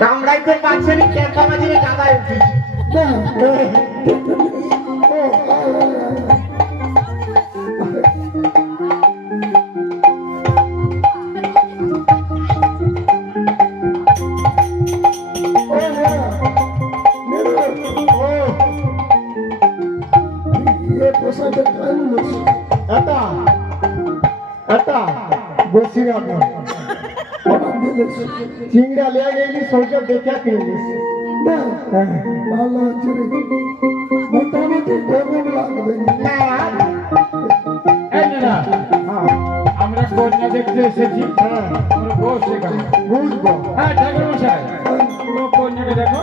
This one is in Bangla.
কামড়াইতে পারছে না কেমন মাঝে কাদায় উঠি চিংড়া লিয়া গেলি সরকার দেখে কিনে ভালো আছে মোটামুটি গরম লাগবে আমরা কন্যা দেখতে এসেছি বুঝবো হ্যাঁ ঠাকুর মশাই কন্যাকে দেখো